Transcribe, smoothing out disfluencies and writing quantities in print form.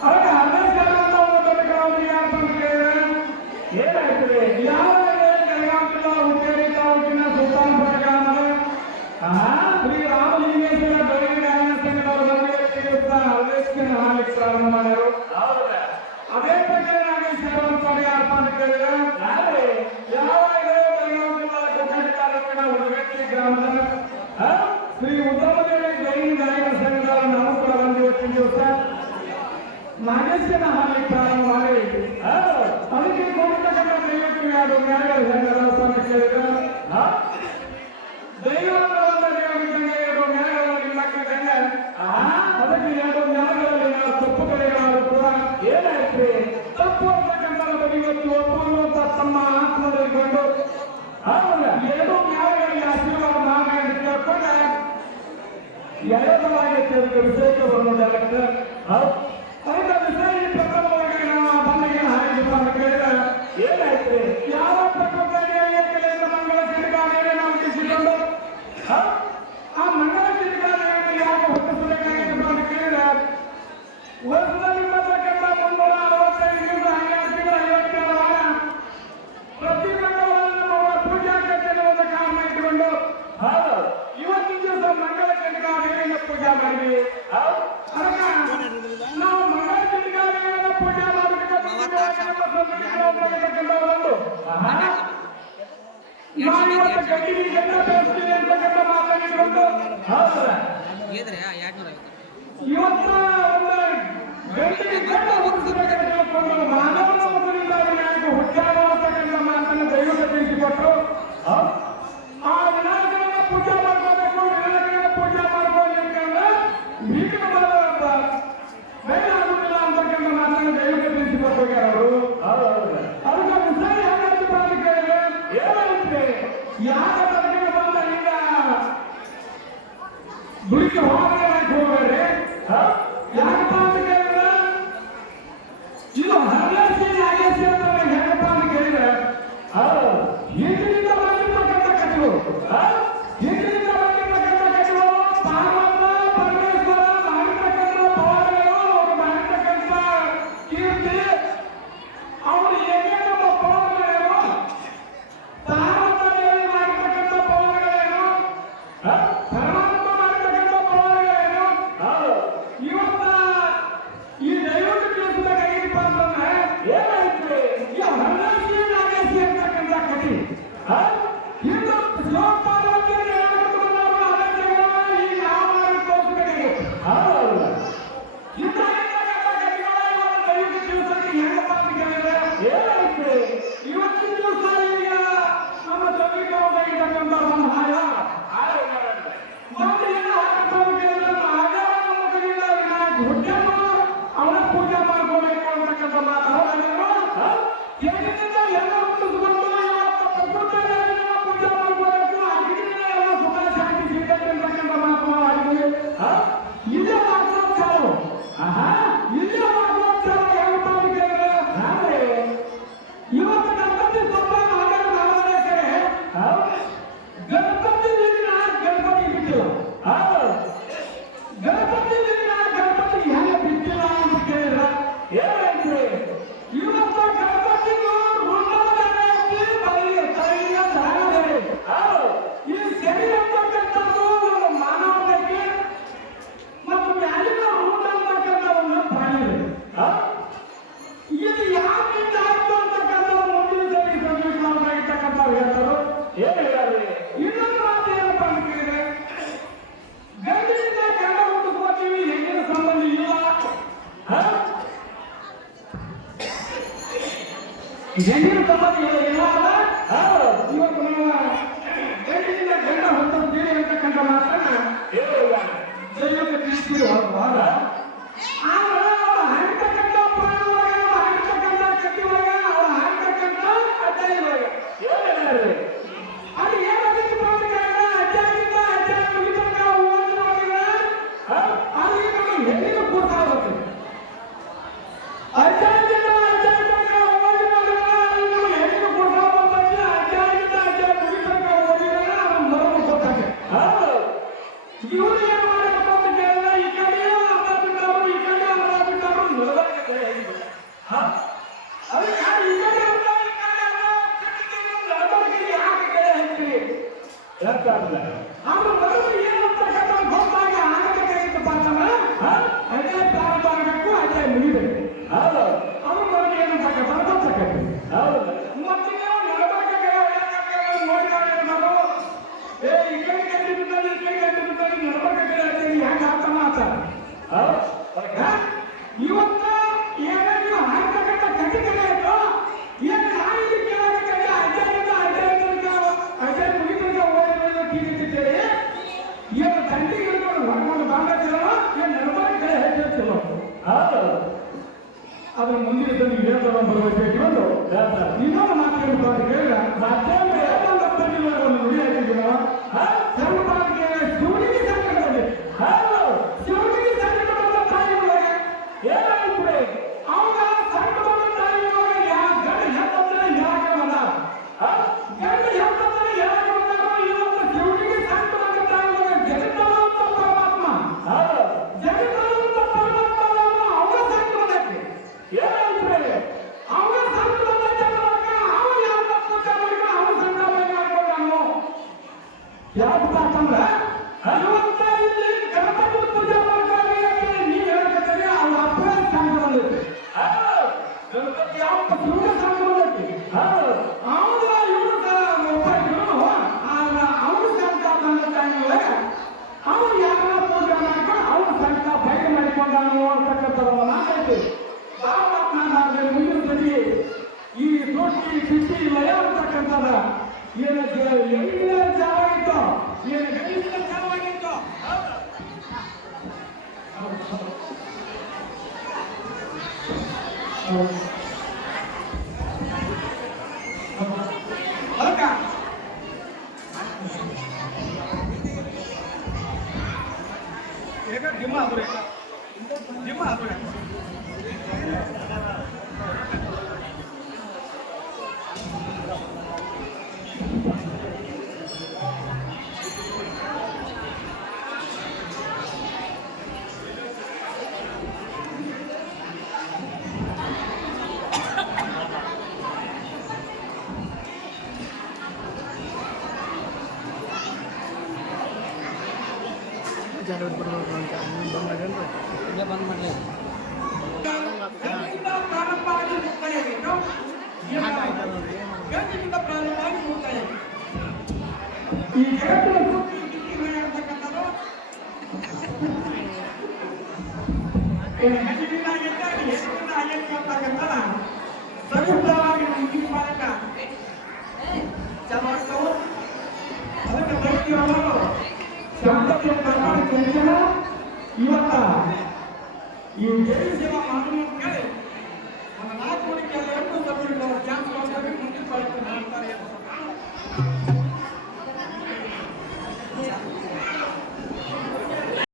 ಅವಾಗ 15 ಏನಾಯ್ತದೆ ಯಾವ ಕೈಗಾಂತಲ್ಲ ಹುಟ್ಟೇರಿ ತಾಲೂಕಿನ ಸುಲ್ತಾನ್ಪುರ ಗ್ರಾಮದ ಶ್ರೀ ರಾಮಲಿಂಗೇಶ್ವರ ಬೆಳಗ್ಗೆ ಗಾಯನ ಸಂಘದವರ ಹಾಲಿಗೆ ಪ್ರಾರಂಭ ಮಾಡ್ಯಾರು. ಅದೇ ಬಗ್ಗೆ ಸೇರುವಂತವರಿಗೆ ಅರ್ಪಣೆ ಕೇಳಿದ ಯಾವಾಗ ಕೊಕ್ಕಡಿ ತಾಲೂಕಿನ ಉಡಗಟ್ಟಿ ಗ್ರಾಮದ ಶ್ರೀ ಉತ್ತಮದೇವಿ ಜೈನ ಗಾಯನ ಸಂಘದವರ ನಾವು ಕೂಡ ಬಂದಿವತ್ತಿನ ದಿವಸ ನಾಗೇಶನ ಹಾಲಿಗೆ ಪ್ರಾರಂಭ ಮಾಡಿ ಅದಕ್ಕೆ ಕೊಡ್ತಕ್ಕಂಥ ದೈವಕ್ಕೆ ಯಾರು ನ್ಯಾಯಗಳ ಸಂಘದ ಅರ್ಪಣೆ ಕೇಳಿದ ದೈವದ ಅದಕ್ಕೆ ಎರಡು ನ್ಯಾಯಗಳಲ್ಲಿ ತಪ್ಪು ಕಡೆಗಳಾದರೂ ಕೂಡ ಏನಾಯ್ತು ತಪ್ಪು ಅಂತಕ್ಕಂಥ ಇವತ್ತು ಒಪ್ಪುವಂತ ತಮ್ಮ ಆತ್ಮದಲ್ಲಿ ಕಂಡು ಎರಡು ನ್ಯಾಯಗಳಿಗೆ ಆಶೀರ್ವಾದ ಮಾಡಿ ಕೇಳ್ಕೊಂಡ ಎರಡವಾಗಿ ವಿಷಯವನ್ನು ಡೈರೆಕ್ಟರ್ ಅದಕ್ಕೆ ವಿಷಯ ಪ್ರಕರಣವಾಗಿ ನಮ್ಮ ಬಂದಿಗೆ ಹಾಕಿದ್ದಾರೆ ಕೇಳಿದ ಏನಾಯ್ತು ಯಾವ ಪ್ರಕರಣದಲ್ಲಿ ಕಡೆಯಿಂದ ಮಂಗಳ ಸಿಡಿಗಾಲಿಗೆ ನಾವು ತಿಳಿಸಿಕೊಂಡು ಆ ಮಂಗಳ ಸಿಡಿಗಾಲಿಯನ್ನು ಯಾಕೆ ಹುಟ್ಟಿಸಬೇಕಾಗಿದೆ ಅಂತ ಕೇಳಿದ ವರ್ಷದಲ್ಲಿ ಬರ್ತಕ್ಕಂಥ 365 ದಿವಸ 12 ತಿಂಗಳ 57 ವಾರ ಪ್ರತಿ ಮಂಗಳವಾರ ಪೂಜಾ ಕಟ್ಟೆಯ ಕಾರಣ ಇಟ್ಟುಕೊಂಡು ಇವತ್ತಿನ ದಿವಸ ಮಂಗಳ ಸಿಡಿಗಾಲಿಯನ್ನು ಪೂಜಾ ಮಾಡಿದ್ವಿ. ನಾವು ಮಂಗಳ ಸಿಡಿಗಾಲಿಯನ್ನು ಪೂಜಾ ಮಾತನ್ನು ದೈವಕ್ಕೆ ತಿಳಿಸಿಕೊಟ್ಟು ಆ ವಿನಾಯಕನ ಪೂಜಾ ಮಾಡ್ಕೋಬೇಕು, ವಿನಾಯಕನ ಪೂಜಾ ಮಾಡ್ಕೊಳ್ಳಿ ಅಂತಂದ್ರೆ ಬೇರೆ ಆಗುದಿಲ್ಲ ಅಂತಕ್ಕಂಥ ಮಾತನ್ನು ದೈವಕ್ಕೆ ತಿಳಿಸಿಕೊಟ್ಟಿದ್ದಾರೆ ಅವರು. ಅದಕ್ಕೆ ವಿಷಯ ಹೇಗಾಯ್ತು ಅಂತ ಕೇಳಿದ್ರೆ ಏನಾಗುತ್ತೆ ಯಾರ ಬಗ್ಗೆ ಬಂದ ಈಗ ಗುಡಿಗೆ ಹೋಗಬೇಡ್ರಿ ಯಾಕಪ್ಪ ಅಂತ ಕೇಳಿದ್ರೆ ಇದು ಹರಳೇಸಿ ನಾಗೇಸಿ ಅಂತ ಹೇಗಪ್ಪ ಅಂತ ಕೇಳಿದ್ರೆ ಹಿಂದಿನಿಂದ ಬಂದಿರ್ತಕ್ಕಂಥ ಕಥೆಗಳು ಹಿಂದಿನಿಂದ ಬಂದಿರ್ತಕ್ಕಂಥ ಕಥೆಗಳು ಪಾರ್ವತ ಪರಮೇಶ್ವರ ಮಾಡಿರ್ತಕ್ಕಂಥ ಪವಾಡಗಳು ಅವರು ಮಾಡಿರ್ತಕ್ಕಂಥ ಕೀರ್ತಿ ಅವರು ಏನೇನು ಪವಾಡಗಳೇನು ಪಾರ್ವತ ದೇವಿ ಮಾಡಿರ್ತಕ್ಕಂಥ ಪವಾಡಗಳೇನು ಪರಮಾತ್ಮ ಮಾಡಿರ್ತಕ್ಕಂಥ ಪವಾಡಗಳೇನು ಇವತ್ತ ಈ ದೈವಕ್ಕೆ ತಿಳಿಸಬೇಕಾಗಿತ್ತು ಅಂತಂದ್ರೆ ಏನಾಯ್ತು ಈ ಹರಳೇಸಿ ನಾಗೇಸಿ ಅಂತಕ್ಕಂಥ ಕಥೆ ಇದು ಶಿವಪಾರ್ವತಿಯನ್ನು ಹೇಳ್ಕೊಂಡು ಅದೇ ಜಗವನ್ನು ಈ ನಾವು ಮಾಡಿ ತೋರಿಸಬೇಕಾಗಿತ್ತು. ದೈವಕ್ಕೆ ತಿಳಿಸೋಕೆ ಹೆಂಗಪ್ಪ ಅಂತ ಕೇಳಿದ್ರೆ ಏನಾಯ್ತು ಇವತ್ತಿನ ದಿವಸ ಈಗ ನಮ್ಮ ಸಂಗೀತವಾಗಿರ್ತಕ್ಕಂಥ ನಮ್ಮ ಹಾಯ ಒಂದು ಏನು ಹಾಕಪ್ಪ ಕೇಳಿದ್ರೆ ಆಗಾರ ಕೈಯಿಂದ ಹುಟ್ಟೆಮ್ಮ ಅವನ ಪೂಜೆ ಮಾಡ್ಕೋಬೇಕು ಅಂತಕ್ಕಂಥ ಮಾತು ಕೇಳಿದಿಂದ ಎಲ್ಲ ಹುಟ್ಟಿಸ್ಕೊಂಡು ಪ್ರಕೃತಿಯ ಪೂಜೆ ಮಾಡ್ಕೋಬೇಕು ಅಗ್ನಿಯಿಂದ ಎಲ್ಲ ಸುಖ ಶಾಂತಿ ಸಿಗತ್ತೆ ಅಂತಕ್ಕಂಥ ಮಾತು ಆಗಿದೆ. ಇಲ್ಲೇ ಮಾತೋತ್ಸವ ಇಲ್ಲೇ ಮಾತೋತ್ಸವ ಹೆಂಗಪ್ಪ ಅಂತ ಕೇಳಿದ್ರೆ ಇವತ್ತು ಗಣಪತಿ ಸ್ವಲ್ಪ ಆಗಾರ ನಾವೇ ಕಡೆ ಗಣಪತಿ ಗಣಪತಿ ಬಿಟ್ಟಿಲ್ಲ ಗಣಪತಿ ಗಣಪತಿ ಹೆಂಗೆ ಬಿಟ್ಟಿಲ್ಲ ಅಂತ ಕೇಳಿದ್ರೆ ಏನಾಯ್ತು ಇವತ್ತು ಗಣಪತಿಗೂ ಈ ಸೆರೆ ಅಂತಕ್ಕಂಥದ್ದು ಮಾನವತೆಗೆ ಮತ್ತು ಮ್ಯಾಲಿನ ಋಣ ಅಂತಕ್ಕಂಥವನ್ನು ಪ್ರಾಣಿ ಇದು ಯಾಕೆ ಆಯ್ತು ಅಂತಕ್ಕಂಥ ಮುಂದಿನ ಸರಿ ಸಂಗೀತವಾಗಿರ್ತಕ್ಕಂಥ ಹೇಳ್ತಾರೋ ಏನು ಹೇಳಿ ಇನ್ನೊಂದು ಮಾತು ಏನಪ್ಪ ಅಂತ ಕೇಳಿದ್ರೆ ಗಂಡಿನಿಂದ ಗಂಡ ಹುಟ್ಟಿಸ್ಕೋತೀವಿ ಹೆಣ್ಣಿನ ಸಂಬಂಧ ಇಲ್ಲ ಹೆಣ್ಣಿನ ಸಂಬಂಧ ಇಲ್ಲ ಇವತ್ತು ನಮ್ಮ ಗಂಡಿನಿಂದ ಗಂಡ ಹೊಂದಿದ್ದೀರಿ ಅಂತಕ್ಕಂಥ ಮಾತನ್ನ ದೈವಕ್ಕೆ ತಿಳಿಸ್ತೀರಿ ಹೊರಬಾರ ಆದ್ರೆ ಅವಳು ಹಾಡ್ತಕ್ಕಂಥ ಪುರಾಣ ಒಳಗೆ ಅವಳು ಹಾಡ್ತಕ್ಕಂಥ ಕಟ್ಟಿ ಒಳಗೆ ಅವಳು ಹಾಡ್ತಕ್ಕಂಥ ಅಧ್ಯಾಯ ಒಳಗೆ ಅದು ಏನಾಗಿತ್ತು ಅಧ್ಯಾಯದಿಂದ ಅಧ್ಯಾಯ ಮುಗಿತಕ್ಕ ಓದಿ ನೋಡಿದ್ರೆ ಅಲ್ಲಿ ನಮಗೆ ಹೆಣ್ಣಿನ ಕೂಟ ಆಗುತ್ತೆ ಅಧ್ಯಾಯದಿಂದ ಅಧ್ಯಾಯ ಓದಿ ನೋಡಿದ್ರೆ ಅಲ್ಲಿ ನಮಗೆ ಹೆಣ್ಣಿನ ಕೂಟ ಬಂದಾಗ ಅಧ್ಯಾಯದಿಂದ ಅಧ್ಯಾಯ ಮುಗಿತಕ್ಕ ಓದಿದ್ರೆ ಅವನು ಮರಳು ಗೊತ್ತಾಗ ಇವರು ಏನು ಮಾಡಬೇಕು ಅಂತ ಕೇಳಿದ್ರೆ ಈ ಕಡೆಯೂ ಅರ್ಥ ಮುಂದಿನ ದಿನ ಹೇಳ್ತಾರ ಬರಬೇಕು ಇನ್ನೊಂದು ಮಾತು ಕೇಳಿದ್ರೆ ಒಂದು ನುಡಿ ಹಾಕಿದ್ದೀನ ಸರ್ವಪಾಲಿಗೆ ಶಿವನಿಗೆ ಸಂಕಟದಲ್ಲಿ ಶಿವನಿಗೆ ಸಂಕಟ ಬಂದ ತಾಯಿ ಒಳಗೆ ಏನಾಗುತ್ತೆ ಅವಾಗ ಸಂಕಟ ಬಂದ ತಾಯಿ ಒಳಗೆ ಗಂಡ ಹೆತ್ತಂದ್ರೆ ಯಾಕೆ ಬಂದ ಗಂಡ ಹೆತ್ತಂದ್ರೆ ಯಾಕೆ ಬಂದಾಗ ಇವತ್ತು ಶಿವನಿಗೆ ಸಂಕಟ ಬಂದ ತಾಯಿ ಒಳಗೆ ಜಗತ್ತಂತ ಪರಮಾತ್ಮ ಜಗತ್ತಂತ ಪರಮಾತ್ಮ ಅವರ ಸಂಕಟ ಬಂದಕ್ಕೆ ಏನಾಗುತ್ತೆ ಅವರ ಸಂಕಟ ಯಾಕಂದ್ರೆ ಇವತ್ತ ಇಲ್ಲಿ ಗಣಪತಿ ಪೂಜೆ ಮಾಡ್ತಾರೆ ನೀವು ಹೇಳ್ತಾರೆ ಅವ್ರ ಅಪ್ಪನ ಸಂಘ ಬಂದೈತಿ ಗಣಪತಿ ಯಾವ ಪೂಜೆ ಸಂಘ ಬಂದೈತಿ ಅವನ ಅವ್ರ ಸಂಘ ಬಂದ ಟೈಮ್ನೊಳಗೆ ಅವ್ರು ಯಾರ ಪೂಜೆ ಮಾಡ್ಕೊಂಡು ಅವ್ರ ಸಂಘ ಬಯಲು ಮಾಡಿಕೊಂಡಾನು ಅಂತಕ್ಕಂಥದ್ದು ನಾಕೈತಿ ಪರಮಾತ್ಮ ಮುಂದಿನ ಸರಿ ಈ ಸೃಷ್ಟಿ ಸ್ಥಿತಿ ಲಯ ಅಂತಕ್ಕಂಥದ ಎಲ್ಲಿನ ಜಾವಾಗಿತ್ತು ಎಲ್ಲಿನ ಜಾವಾಗಿತ್ತು ಈಗ ಜಿಮ್ಮ ಆದ್ರೆ ಬಂದ್ ಮಾಡಲಿ ಪ್ರಾರಂಭವಾಗಿ ಮುಕ್ತಾಯಾಗಿತ್ತು ಗಂಜಿನಿಂದ ಪ್ರಾರಂಭವಾಗಿ ಮುಕ್ತಾಯಾಗಿತ್ತು ಈ ಜಗತ್ತಿನ ಹೇಳ್ತಕ್ಕಂಥದ್ದು ಗಂಜಿನಿಂದ ಆಗಿರ್ತಕ್ಕಂಥದ್ದು ಸಂಯುಕ್ತವಾಗಿ ಈ ಮೂಲಕ ಚಲವಾಗ್ತವು ಅದಕ್ಕೆ ಬೈತಿರೋರು ಶಾಂತತೆಯ ಪ್ರಕಾರ ಇವತ್ತ ಈ ದೇವಿ ಸೇವಾ ಮಾಡುವ ಕೇಳಿ